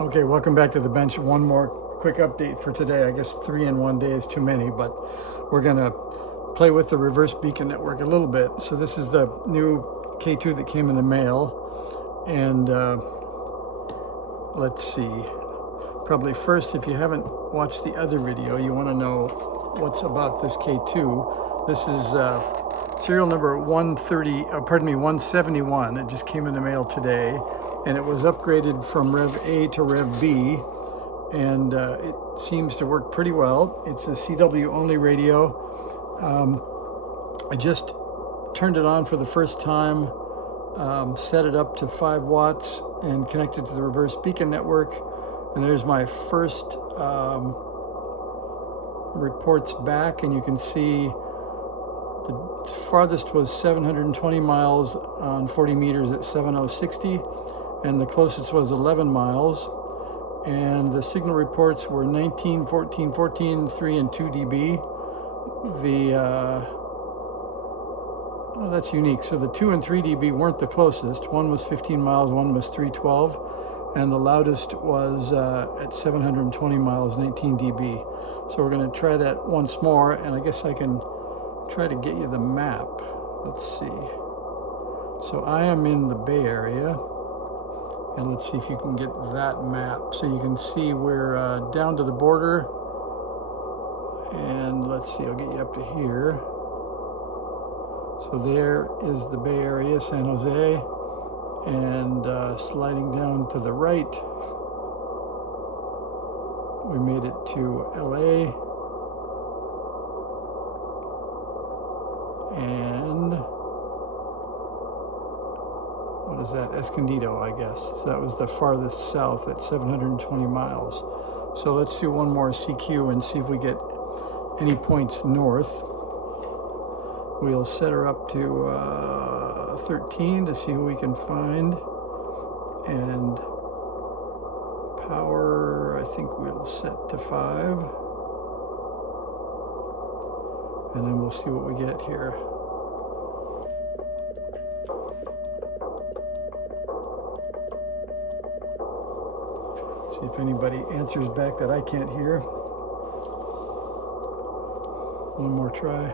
Okay, welcome back to the bench. One more quick update for today. I guess 3 in one day is too many, but we're gonna play with the reverse beacon network a little bit. So this is the new K2 that came in the mail, and let's see. Probably first, if you haven't watched the other video, you want to know what's about this K2. This is serial number 171. It just came in the mail today, and it was upgraded from Rev A to Rev B, and it seems to work pretty well. It's a CW only radio. I just turned it on for the first time, set it up to 5 watts and connected to the reverse beacon network. And there's my first reports back, and you can see the farthest was 720 miles on 40 meters at 7060, and the closest was 11 miles. And the signal reports were 19, 14, 14, 3 and 2 dB. Oh, that's unique. So the 2 and 3 dB weren't the closest. One was 15 miles, one was 312. And the loudest was at 720 miles, 19 dB. So we're going to try that once more, and I guess I can try to get you the map. Let's see. So I am in the Bay Area, and let's see if you can get that map. So you can see we're down to the border, and let's see, I'll get you up to here. So there is the Bay Area, San Jose. And sliding down to the right, we made it to LA, and what is that? Escondido, I guess. So that was the farthest south at 720 miles. So let's do one more CQ and see if we get any points north. We'll set her up to 13 to see who we can find, and power I think we'll set to 5, and then we'll see what we get here. See if anybody answers back that I can't hear. One more try.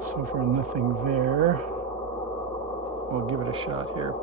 So far, nothing there. We'll give it a shot here.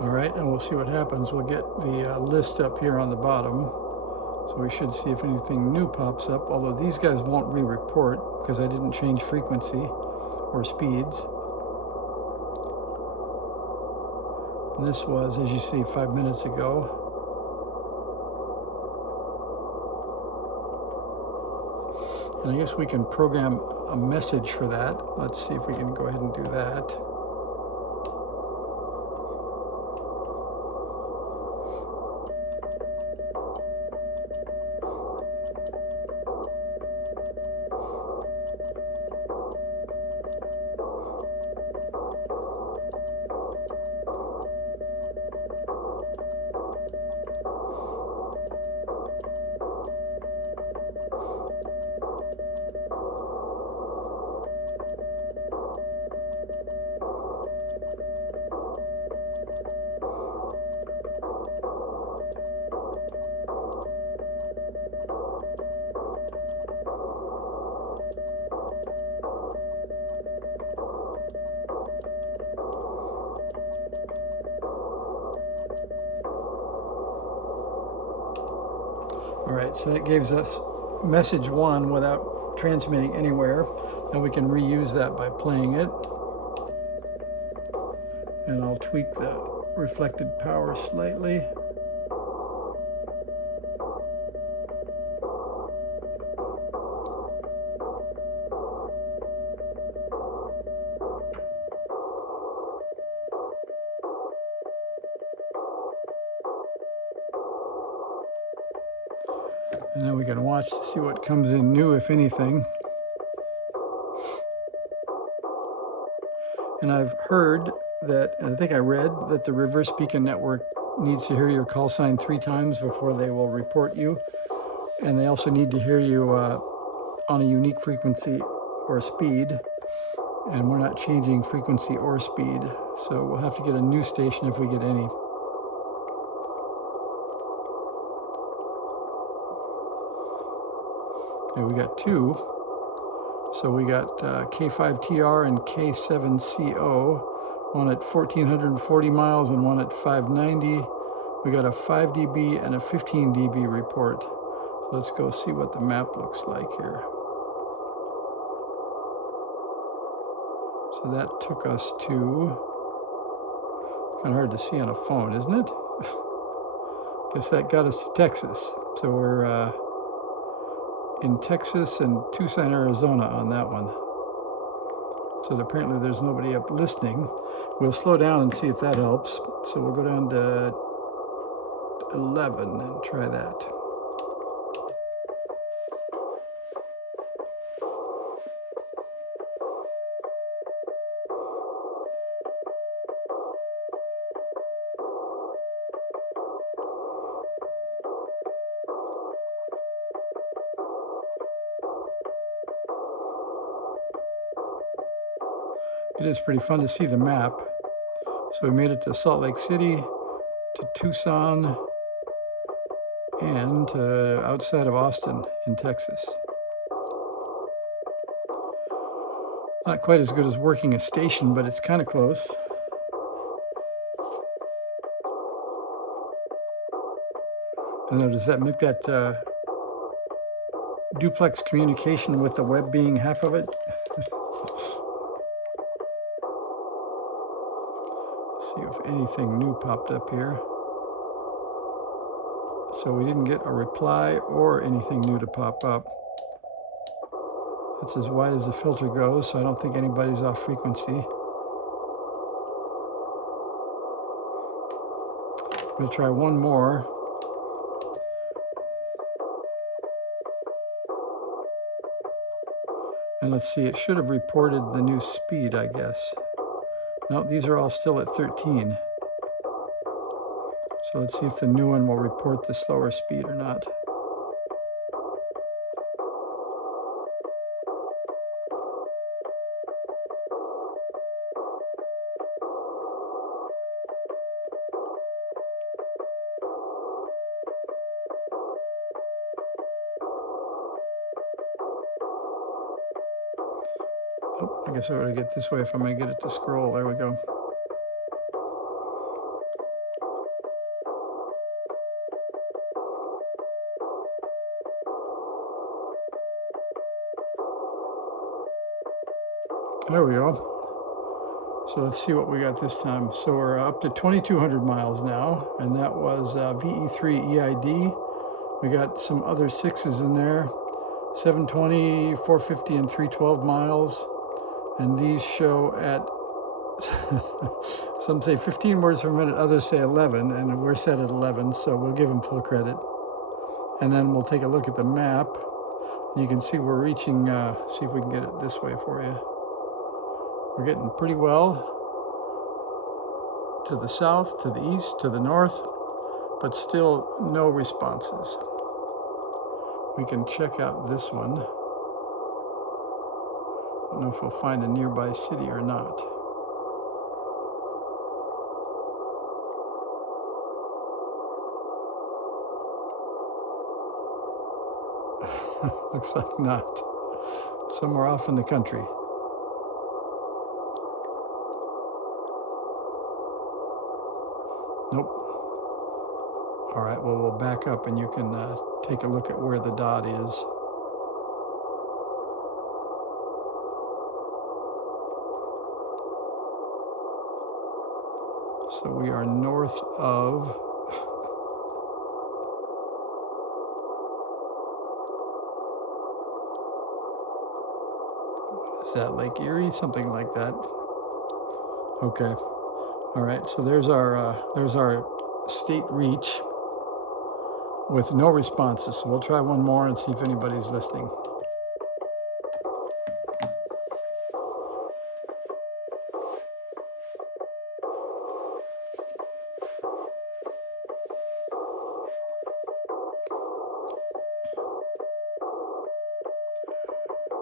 All right, and we'll see what happens. We'll get the list up here on the bottom. So we should see if anything new pops up, although these guys won't re-report because I didn't change frequency or speeds. And this was, as you see, 5 minutes ago. And I guess we can program a message for that. Let's see if we can go ahead and do that. All right, so that gives us message 1 without transmitting anywhere. And we can reuse that by playing it. And I'll tweak the reflected power slightly. And then we can watch to see what comes in new, if anything. And I've heard that, and I think I read that the reverse beacon network needs to hear your call sign 3 times before they will report you. And they also need to hear you on a unique frequency or speed. And we're not changing frequency or speed. So we'll have to get a new station if we get any. Okay, we got 2. So we got K5TR and K7CO, one at 1,440 miles and one at 590. We got a 5 dB and a 15 dB report. So let's go see what the map looks like here. So that took us to, kind of hard to see on a phone, isn't it? Guess that got us to Texas. So we're in Texas and Tucson, Arizona on that one. So apparently there's nobody up listening. We'll slow down and see if that helps. So we'll go down to 11 and try that. It is pretty fun to see the map. So we made it to Salt Lake City, to Tucson, and to outside of Austin in Texas. Not quite as good as working a station, but it's kind of close. I don't know, does that make that duplex communication with the web being half of it? See if anything new popped up here. So we didn't get a reply or anything new to pop up. That's as wide as the filter goes, so I don't think anybody's off frequency. We'll try one more. And let's see, it should have reported the new speed, I guess. No, these are all still at 13. So let's see if the new one will report the slower speed or not. Oh, I guess I ought to get this way if I'm going to get it to scroll. There we go. There we go. So let's see what we got this time. So we're up to 2,200 miles now, and that was VE3 EID. We got some other 6s in there, 720, 450, and 312 miles. And these show at, some say 15 words per minute, others say 11, and we're set at 11, so we'll give them full credit. And then we'll take a look at the map. You can see we're reaching, see if we can get it this way for you. We're getting pretty well to the south, to the east, to the north, but still no responses. We can check out this one. I don't know if we'll find a nearby city or not. Looks like not. Somewhere off in the country. Nope. All right, well, we'll back up and you can take a look at where the dot is. So we are north of, what is that, Lake Erie? Something like that. Okay. All right, so there's our state reach. with no responses. So we'll try one more and see if anybody's listening.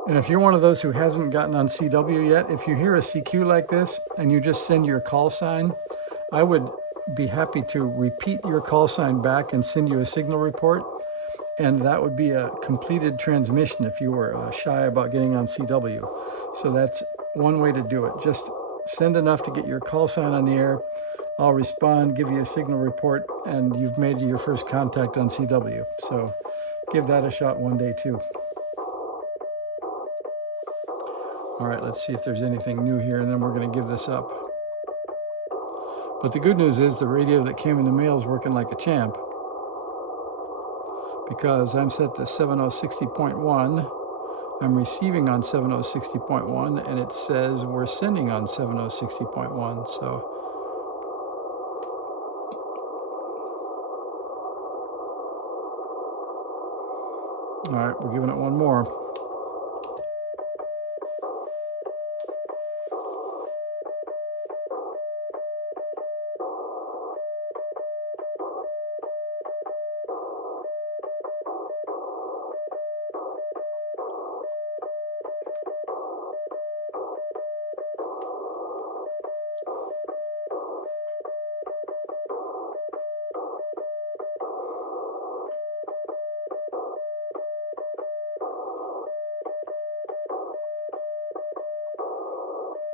And if you're one of those who hasn't gotten on CW yet, if you hear a CQ like this and you just send your call sign, I would be happy to repeat your call sign back and send you a signal report. And that would be a completed transmission if you were shy about getting on CW. So that's one way to do it. Just send enough to get your call sign on the air. I'll respond, give you a signal report, and you've made your first contact on CW. So give that a shot one day too. All right, let's see if there's anything new here, and then we're going to give this up. But the good news is the radio that came in the mail is working like a champ, because I'm set to 7060.1. I'm receiving on 7060.1, and it says we're sending on 7060.1. So all right, we're giving it one more.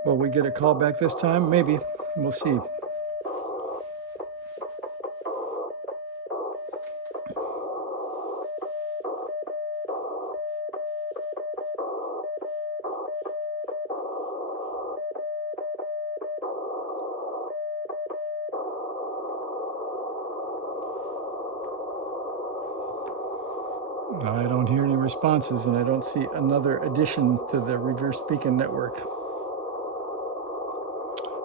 Will we get a call back this time? Maybe. We'll see. I don't hear any responses, and I don't see another addition to the reverse beacon network.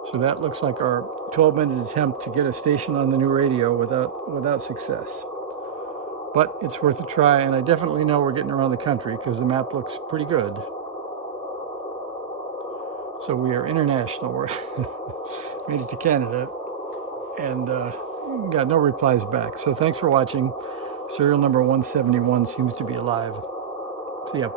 So that looks like our 12-minute attempt to get a station on the new radio without success. But it's worth a try, and I definitely know we're getting around the country because the map looks pretty good. So we are international. We're made it to Canada, and got no replies back. So thanks for watching. Serial number 171 seems to be alive. See ya.